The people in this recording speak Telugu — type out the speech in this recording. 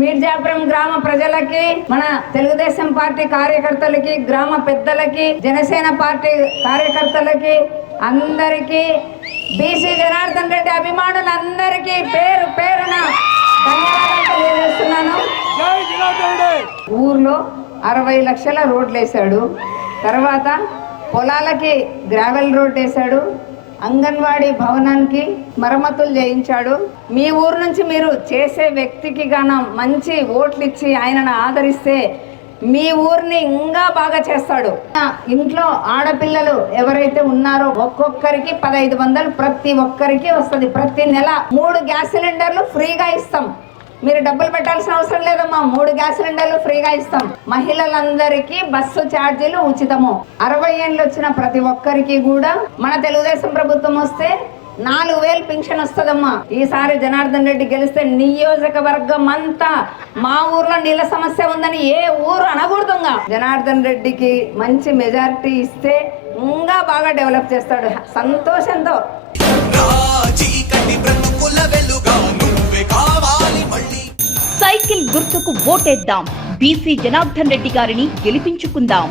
మీర్జాపురం గ్రామ ప్రజలకి, మన తెలుగుదేశం పార్టీ కార్యకర్తలకి, గ్రామ పెద్దలకి, జనసేన పార్టీ కార్యకర్తలకి, అందరికీ, బీసీ జనార్దన్ రెడ్డి అభిమానులందరికీ పేరు పేరున ధన్యవాదాలు తెలియజేస్తున్నాను. ఊర్లో 60 లక్షల రోడ్లు వేశాడు. తర్వాత పొలాలకి గ్రావెల్ రోడ్ వేశాడు. అంగన్వాడీ భవనానికి మరమ్మతులు చేయించాడు. మీ ఊరు నుంచి మీరు చేసే వ్యక్తికి గాన మంచి ఓట్లు ఇచ్చి ఆయనను ఆదరిస్తే మీ ఊరిని ఇంకా బాగా చేస్తాడు. ఇంట్లో ఆడపిల్లలు ఎవరైతే ఉన్నారో ఒక్కొక్కరికి 1500 ప్రతి ఒక్కరికి వస్తుంది. ప్రతి నెల 3 గ్యాస్ సిలిండర్లు ఫ్రీగా ఇస్తాం. మీరు డబ్బులు పెట్టాల్సిన అవసరం లేదమ్మా. 3 గ్యాస్ సిలిండర్లు ఫ్రీగా ఇస్తాం. మహిళలందరికీ బస్సు ఛార్జీలు ఉచితము. 60 ఏళ్ళు వచ్చిన ప్రతి ఒక్కరికి కూడా మన తెలుగుదేశం ప్రభుత్వం వస్తే 4000 పింఛన్ వస్తుందమ్మా. ఈసారి జనార్దన్ రెడ్డి గెలిస్తే నియోజకవర్గం అంతా మా ఊర్లో నీళ్ళ సమస్య ఉందని ఏ ఊరు అనకూడదుగా. జనార్దన్ రెడ్డికి మంచి మెజారిటీ ఇస్తే ఇంకా బాగా డెవలప్ చేస్తాడు. సంతోషంతో సైకిల్ గుర్తుకు ఓటేద్దాం. బీసీ జనార్దన్ రెడ్డి గారిని గెలిపించుకుందాం.